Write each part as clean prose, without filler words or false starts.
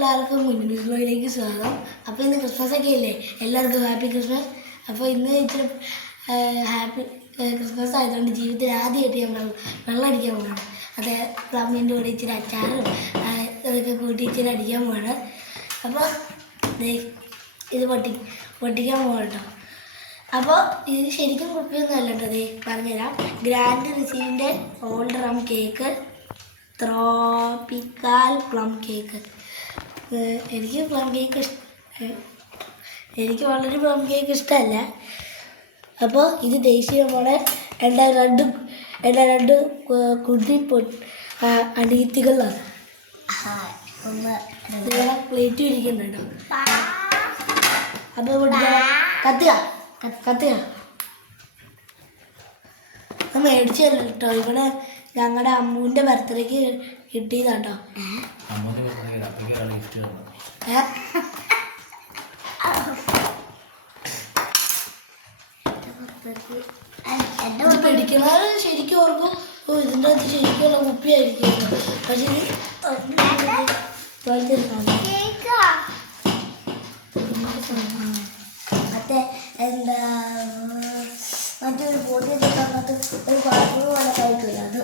എല്ലാവർക്കും മുന്നിലേക്ക് സ്വാഗതം. അപ്പോൾ ഇന്ന് ക്രിസ്മസ് ഒക്കെ ഇല്ലേ, എല്ലാവർക്കും ഹാപ്പി ക്രിസ്മസ്. അപ്പോൾ ഇന്ന് ഇച്ചിരി ഹാപ്പി ക്രിസ്മസ് ആയതുകൊണ്ട് ജീവിതത്തിൽ ആദ്യമായിട്ട് ഞാൻ വെള്ളം അടിക്കാൻ പോവാണ്. അത് പ്ലമ്മിൻ്റെ കൂടെ ഇച്ചിരി അച്ചാറും അതൊക്കെ കൂട്ടി ഇച്ചിരി അടിക്കാൻ പോവാണ്. അപ്പോൾ ഇത് പൊട്ടിക്കാൻ പോകാം കേട്ടോ. അപ്പോൾ ഇത് ശരിക്കും കുപ്പിയൊന്നും അല്ല കേട്ടോ. പറഞ്ഞുതരാം. ഗ്രാൻഡ് റിസീവിൻ്റെ old rum cake, tropical plum cake. എനിക്ക് വളരെ പ്ലം കേക്ക് ഇഷ്ടമല്ല. അപ്പോൾ ഇത് ദേശീയ നമ്മുടെ എൻ്റെ രണ്ട് കുട്ടി അനിയത്തികളാണ്. പ്ലേറ്റ് ഇരിക്കുന്നുണ്ടോ? അപ്പോൾ കത്തുക മേടിച്ചല്ലോ കേട്ടോ. ഇവിടെ ഞങ്ങളുടെ അമ്മൂൻ്റെ ബർത്ത്ഡേക്ക് കിട്ടിയതാട്ടോ. പിടിക്കുന്നവർ ശരിക്കും ഓർക്കും ഇതിൻ്റെ അകത്ത് ശരിക്കുള്ള കുപ്പിയായിരിക്കും. പക്ഷേ മറ്റേ എന്താ മറ്റൊരു പൊടിയൊക്കെ തന്നിട്ട് ഒരു പാത്രം പോലെ കഴിക്കില്ല. അത്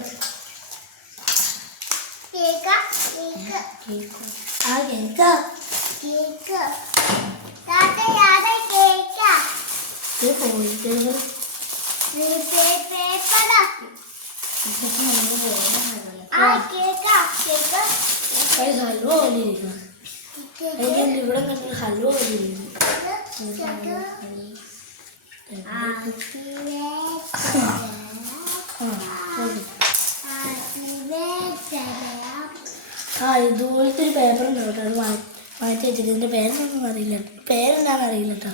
ഹൽവ പോലെ ഇരിക്കും. ഇവിടെ കണ്ടത് ഹൽവ പോലെ ഇരിക്കും. ഇതുപോലത്തെ ഒരു പേപ്പർ ഉണ്ട് കേട്ടോ. അത് മാറ്റി വെച്ചിട്ട് ഇതിൻ്റെ പേരെന്താണെന്ന് അറിയില്ല കേട്ടോ.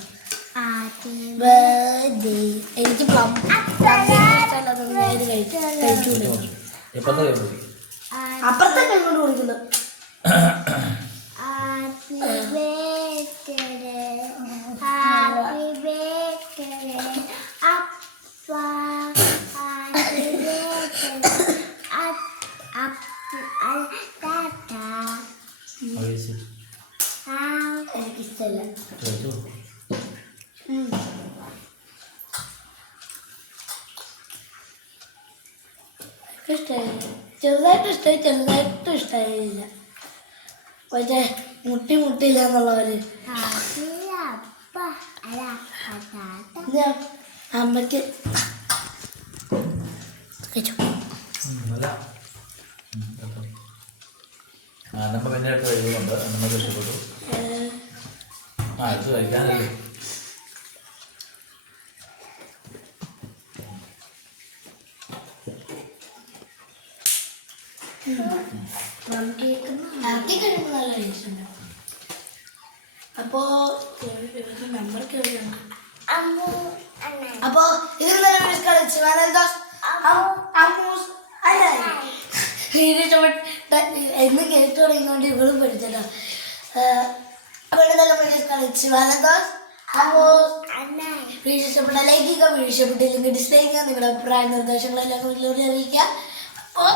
എനിക്ക് പ്ലം ഇഷ്ടമല്ലാത്തത് ഞാൻ ഇത് കഴിച്ചുകൊണ്ട് അപ്പുറത്തെ കൊണ്ട് കൊടുക്കുന്നത്. എനിക്കിഷ്ടമല്ല. ഇഷ്ടമായില്ല. ചെറുതായിട്ട് ഇഷ്ടമായില്ല. പക്ഷേ മുട്ടിയില്ല എന്നുള്ളവര് അമ്മയ്ക്ക് നല്ല ടേസ്റ്റ്. അപ്പോൾ നമ്മൾക്ക് അപ്പോൾ ഇതിൽ നല്ല കളിച്ചു എന്ന് കേട്ടു തുടങ്ങിക്കൊണ്ട് ഇവളും പഠിച്ചല്ലോ. അപ്പോൾ നല്ല കളിച്ചു ഇഷ്ടപ്പെട്ട ലൈക്ക് ചെയ്യുക, ഇഷ്ടപ്പെട്ടില്ലെങ്കിൽ ഡിസ്ലൈക്ക് ചെയ്യുക. നിങ്ങളുടെ അഭിപ്രായ നിർദ്ദേശങ്ങളെല്ലാം വീട്ടിലൂടെ അറിയിക്കുക. അപ്പോൾ